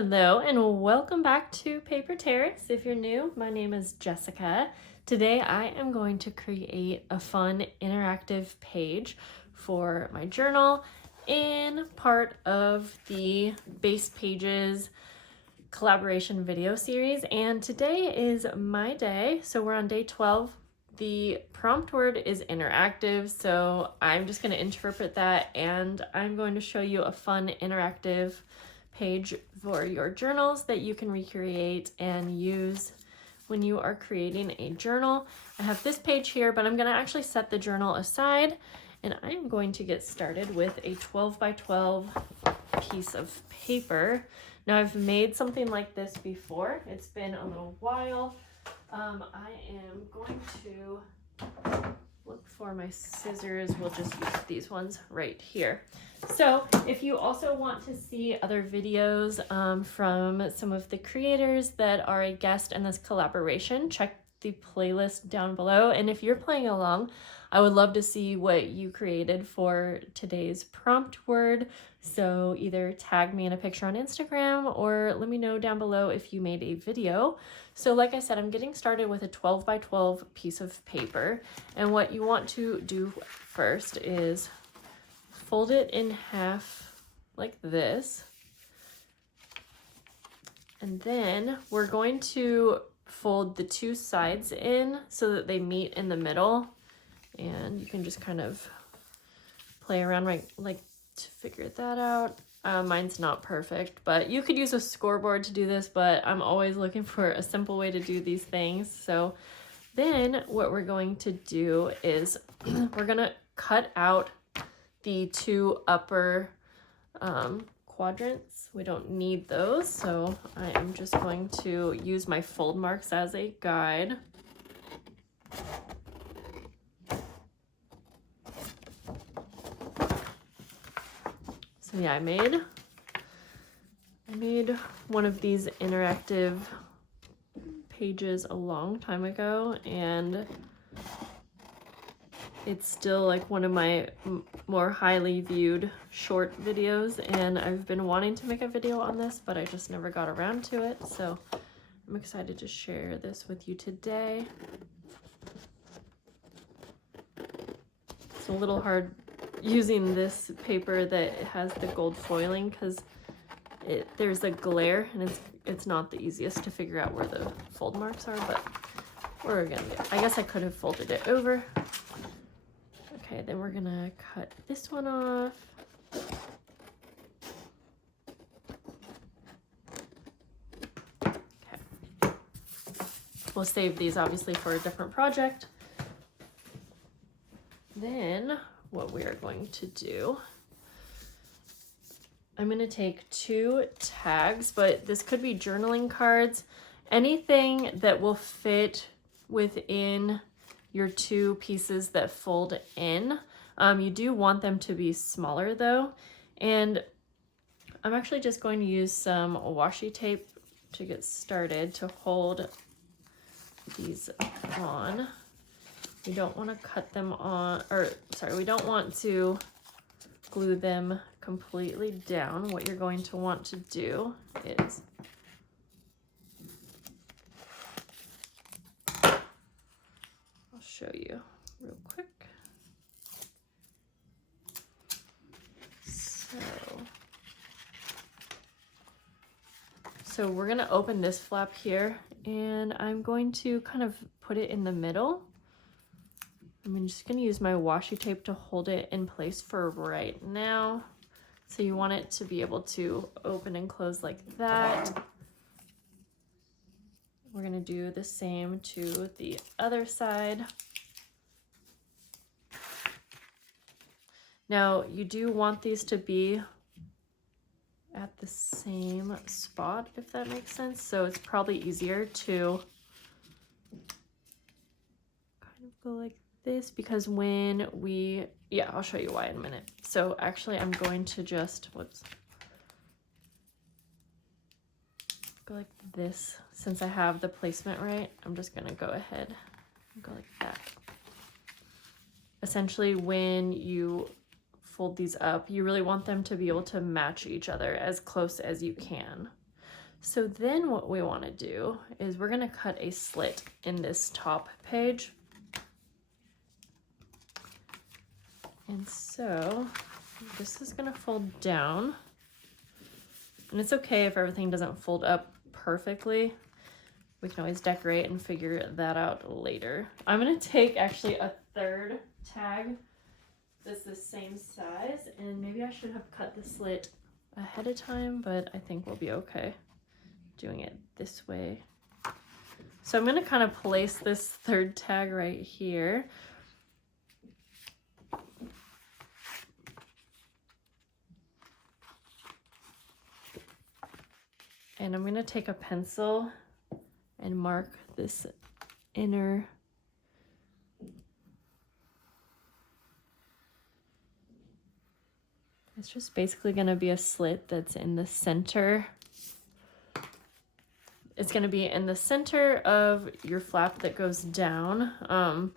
Hello and welcome back to Paper Terrace. If you're new, my name is Jessica. Today I am going to create a fun interactive page for my journal in part of the Base Pages collaboration video series, and today is my day. So we're on day 12. The prompt word is interactive, so I'm just going to interpret that and I'm going to show you a fun interactive page for your journals that you can recreate and use when you are creating a journal. I have this page here, but I'm going to actually set the journal aside and I'm going to get started with a 12 by 12 piece of paper. Now I've made something like this before. It's been a little while. I am going to look for my scissors. We'll just use these ones right here. So if you also want to see other videos from some of the creators that are a guest in this collaboration, check the playlist down below. And if you're playing along, I would love to see what you created for today's prompt word. So either tag me in a picture on Instagram or let me know down below if you made a video. So like I said, I'm getting started with a 12 by 12 piece of paper. And what you want to do first is fold it in half like this. And then we're going to fold the two sides in so that they meet in the middle. And you can just kind of play around like to figure that out. Mine's not perfect, but you could use a scoreboard to do this, but I'm always looking for a simple way to do these things. So then what we're going to do is we're gonna cut out the two upper quadrants. We don't need those, so I am just going to use my fold marks as a guide. So yeah, I made one of these interactive pages a long time ago, and it's still like one of my more highly viewed short videos, and I've been wanting to make a video on this, but I just never got around to it. So I'm excited to share this with you today. It's a little hard using this paper that has the gold foiling because there's a glare and it's not the easiest to figure out where the fold marks are, but we're gonna I guess I could have folded it over. Okay, then we're gonna cut this one off. Okay. We'll save these obviously for a different project. Then what we are going to do, I'm going to take two tags, but this could be journaling cards, anything that will fit within your two pieces that fold in. You do want them to be smaller though, and I'm actually just going to use some washi tape to get started to hold these on. We don't want to cut them on, or sorry, we don't want to glue them completely down. What you're going to want to do is I'll show you real quick. So we're going to open this flap here, and I'm going to kind of put it in the middle. I'm just going to use my washi tape to hold it in place for right now. So you want it to be able to open and close like that. We're going to do the same to the other side. Now you do want these to be at the same spot, if that makes sense. So it's probably easier to kind of go like this, because when we, yeah, I'll show you why in a minute. So actually I'm going to just, whoops, go like this. Since I have the placement right, I'm just gonna go ahead and go like that. Essentially, when you fold these up, you really want them to be able to match each other as close as you can. So then what we want to do is we're going to cut a slit in this top page. And so this is going to fold down. And it's okay if everything doesn't fold up perfectly. We can always decorate and figure that out later. I'm going to take actually a third tag that's the same size, and maybe I should have cut the slit ahead of time, but I think we'll be okay doing it this way. So I'm going to kind of place this third tag right here. And I'm going to take a pencil and mark this inner It's just basically going to be a slit that's in the center. It's going to be in the center of your flap that goes down,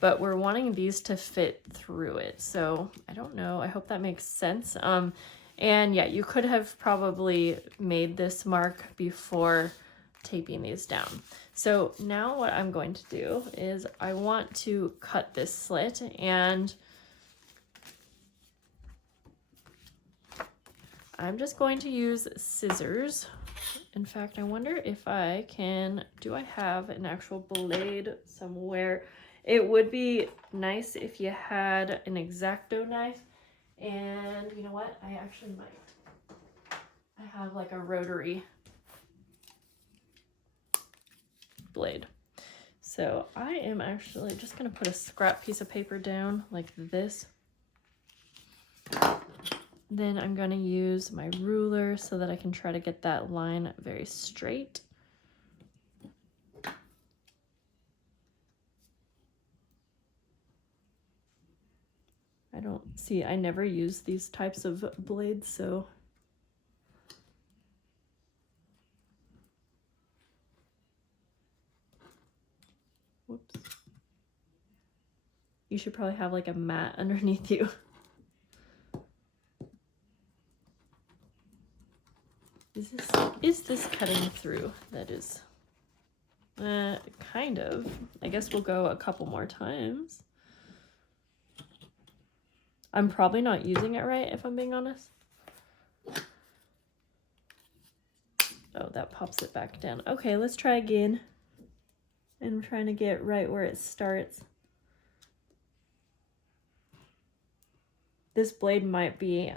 but we're wanting these to fit through it. So I don't know. I hope that makes sense. And yeah, you could have probably made this mark before taping these down. So now what I'm going to do is I want to cut this slit, and I'm just going to use scissors. In fact, I wonder if I can, do I have an actual blade somewhere? It would be nice if you had an X-Acto knife, and you know what? I actually might. I have like a rotary blade. So I am actually just gonna put a scrap piece of paper down like this. Then I'm going to use my ruler so that I can try to get that line very straight. I never use these types of blades, so. Whoops. You should probably have like a mat underneath you. Is this cutting through? That is kind of. I guess we'll go a couple more times. I'm probably not using it right, if I'm being honest. Oh, that pops it back down. Okay, let's try again. I'm trying to get right where it starts. This blade might be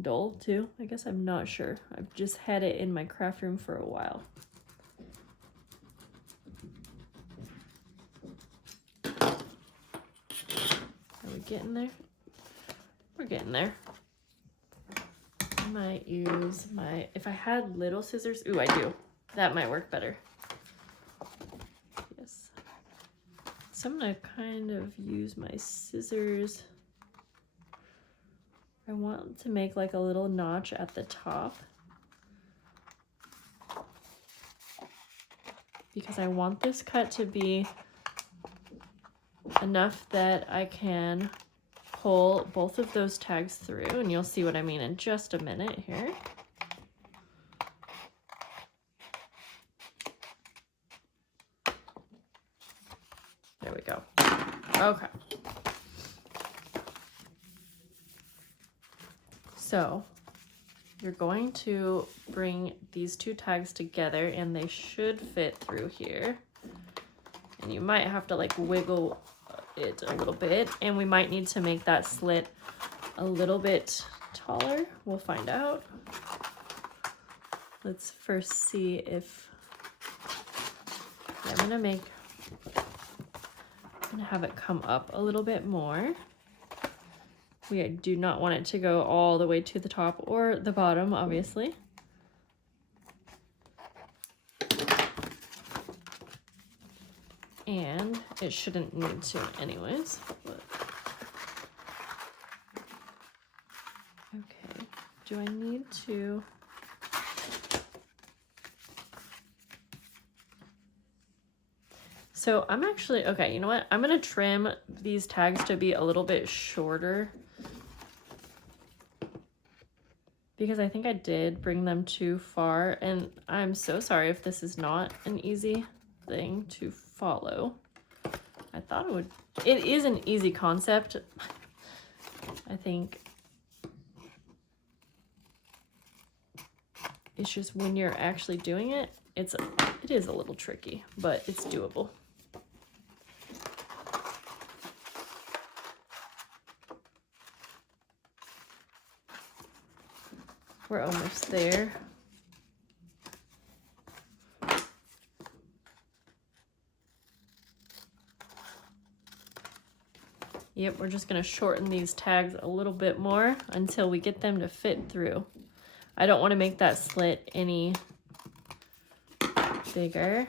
dull too. I guess I'm not sure. I've just had it in my craft room for a while. Are we getting there? We're getting there. I might use my, if I had little scissors, ooh, I do. That might work better. Yes. So I'm gonna kind of use my scissors. I want to make like a little notch at the top because I want this cut to be enough that I can pull both of those tags through, and you'll see what I mean in just a minute here. There we go. Okay. So you're going to bring these two tags together and they should fit through here. And you might have to like wiggle it a little bit, and we might need to make that slit a little bit taller. We'll find out. Let's first see if, yeah, I'm gonna have it come up a little bit more. We do not want it to go all the way to the top or the bottom, obviously. And it shouldn't need to anyways. But. Okay, do I need to? So I'm actually, okay, you know what? I'm gonna trim these tags to be a little bit shorter, because I think I did bring them too far, and I'm so sorry if this is not an easy thing to follow. I thought it is an easy concept. I think it's just when you're actually doing it, it is a little tricky, but it's doable. We're almost there. Yep, we're just gonna shorten these tags a little bit more until we get them to fit through. I don't want to make that slit any bigger,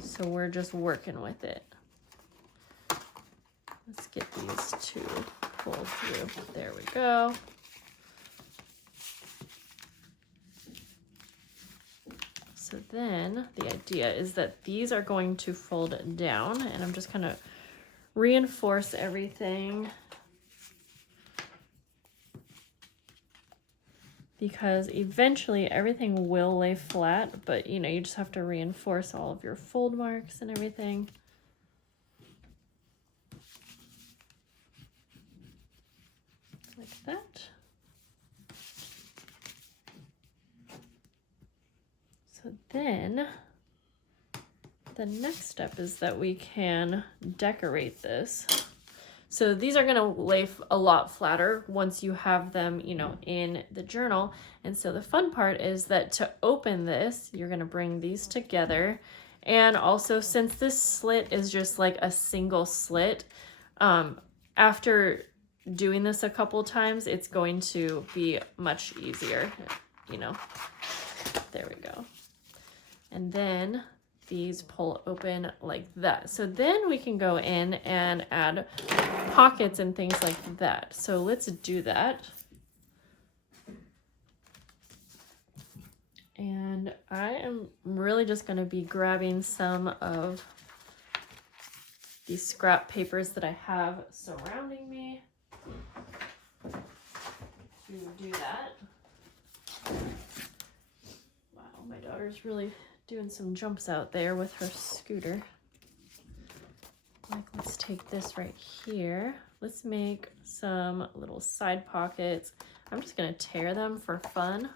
so we're just working with it. Let's get these two pulled through. There we go. So then the idea is that these are going to fold down, and I'm just gonna reinforce everything because eventually everything will lay flat, but you know, you just have to reinforce all of your fold marks and everything. Like that. So then the next step is that we can decorate this. So these are gonna lay a lot flatter once you have them, you know, in the journal. And so the fun part is that to open this, you're gonna bring these together. And also, since this slit is just like a single slit, after doing this a couple times, it's going to be much easier, you know. There we go. And then these pull open like that. So then we can go in and add pockets and things like that. So let's do that. And I am really just going to be grabbing some of these scrap papers that I have surrounding me to do that. Wow, my daughter's really doing some jumps out there with her scooter. Like, let's take this right here. Let's make some little side pockets. I'm just gonna tear them for fun.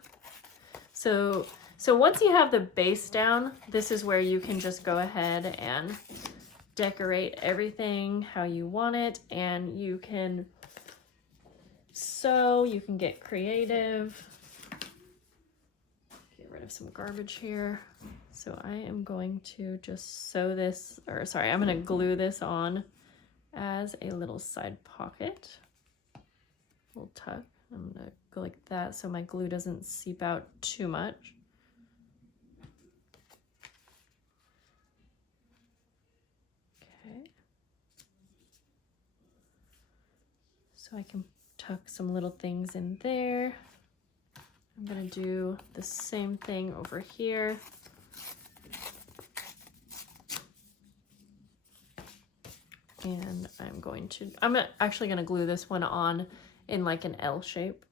So once you have the base down, this is where you can just go ahead and decorate everything how you want it, and you can sew, you can get creative. Get rid of some garbage here. So I am going to just sew this, or sorry, I'm going to glue this on as a little side pocket. Little tuck. I'm going to go like that so my glue doesn't seep out too much. Okay. So I can tuck some little things in there. I'm going to do the same thing over here. And I'm actually going to glue this one on in like an L shape.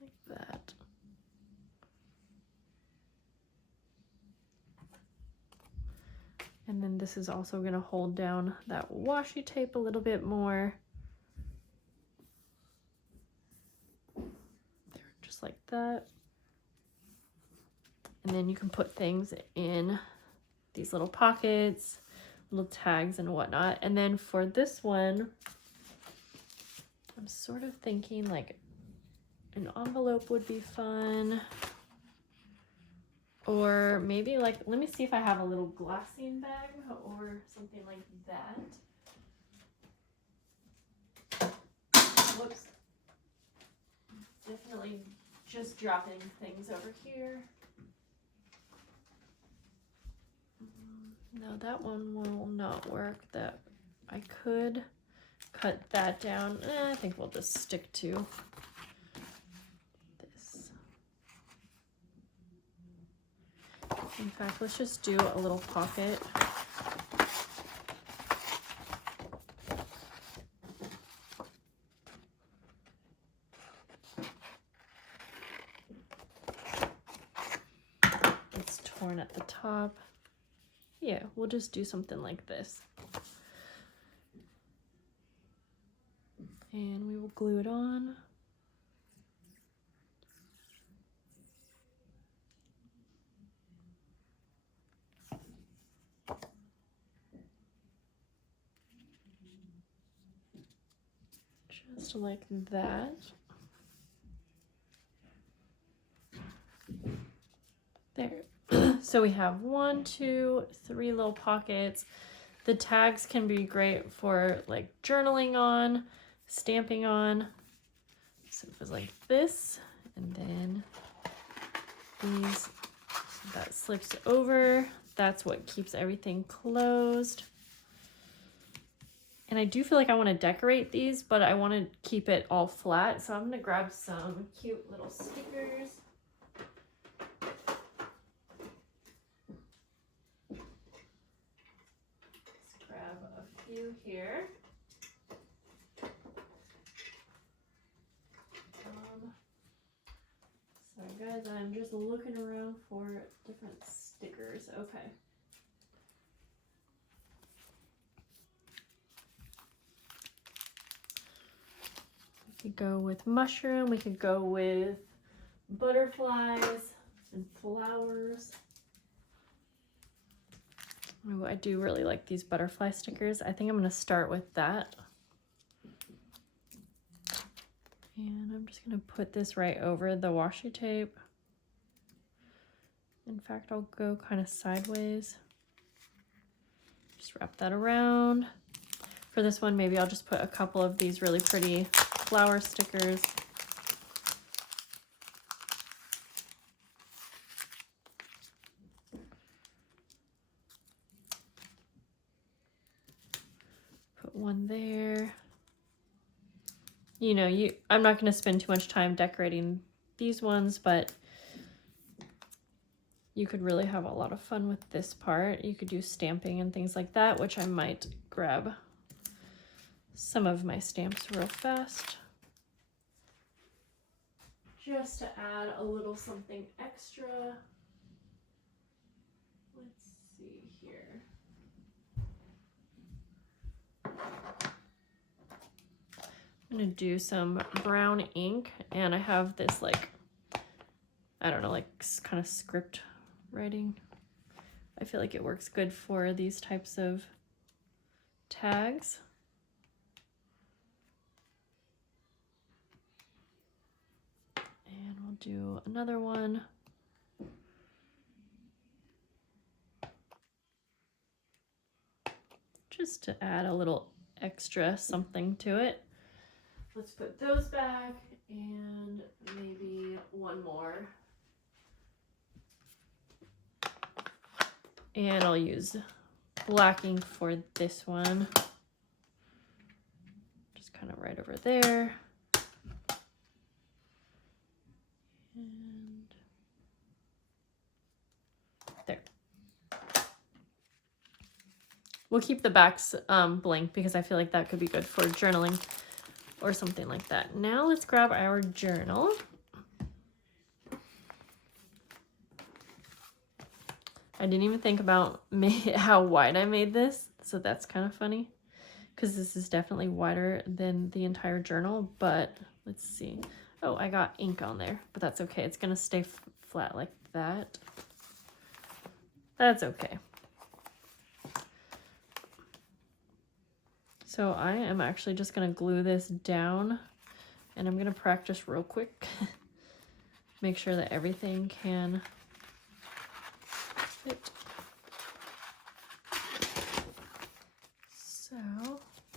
Like that. And then this is also going to hold down that washi tape a little bit more. There, just like that. And then you can put things in these little pockets, little tags and whatnot. And then for this one, I'm sort of thinking like an envelope would be fun. Or maybe like, let me see if I have a little glassine bag or something like that. Whoops. Definitely just dropping things over here. No, that one will not work. That I could cut that down. I think we'll just stick to this. In fact, let's just do a little pocket torn at the top. Yeah, we'll just do something like this. And we will glue it on. Just like that. There. So we have 1, 2, 3 little pockets. The tags can be great for like journaling on, stamping on. So it goes like this, and then these, that slips over. That's what keeps everything closed. And I do feel like I want to decorate these, but I want to keep it all flat. So I'm going to grab some cute little stickers. Let's grab a few here. Sorry guys, I'm just looking around for different stickers. Okay. We could go with mushroom, we could go with butterflies and flowers. Oh, I do really like these butterfly stickers. I think I'm going to start with that. And I'm just going to put this right over the washi tape. In fact, I'll go kind of sideways. Just wrap that around. For this one, maybe I'll just put a couple of these really pretty flower stickers. Put one there. You know, I'm not going to spend too much time decorating these ones, but you could really have a lot of fun with this part. You could do stamping and things like that, which I might grab some of my stamps real fast. Just to add a little something extra. Let's see here. I'm gonna do some brown ink, and I have this like, I don't know, like kind of script writing. I feel like it works good for these types of tags. And we'll do another one. Just to add a little extra something to it. Let's put those back and maybe one more. And I'll use black ink for this one. Just kind of right over there. And there. We'll keep the backs blank because I feel like that could be good for journaling or something like that. Now let's grab our journal. I didn't even think about how wide I made this, so that's kind of funny because this is definitely wider than the entire journal, but let's see. Oh, I got ink on there, but that's okay. It's gonna stay flat like that. That's okay. So I am actually just gonna glue this down, and I'm gonna practice real quick. Make sure that everything can fit. So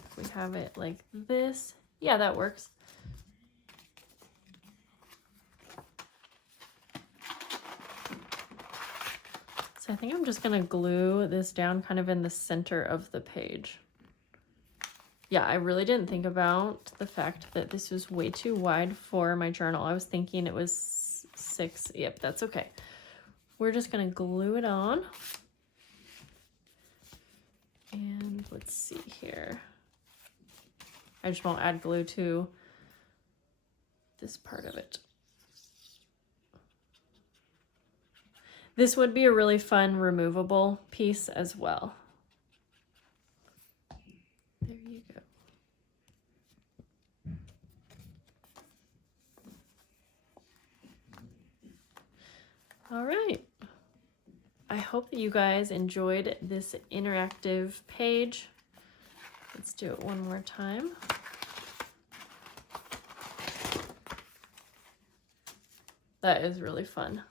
if we have it like this, yeah, that works. So I think I'm just gonna glue this down kind of in the center of the page. Yeah, I really didn't think about the fact that this was way too wide for my journal. I was thinking it was 6. Yep, that's okay. We're just gonna glue it on. And let's see here. I just won't add glue to this part of it. This would be a really fun removable piece as well. There you go. All right. I hope that you guys enjoyed this interactive page. Let's do it one more time. That is really fun.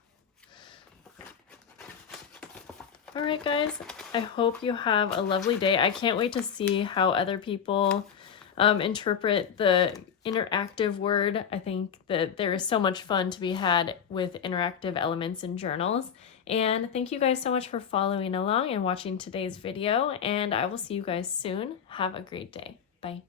All right, guys, I hope you have a lovely day. I can't wait to see how other people interpret the interactive word. I think that there is so much fun to be had with interactive elements in journals. And thank you guys so much for following along and watching today's video. And I will see you guys soon. Have a great day. Bye.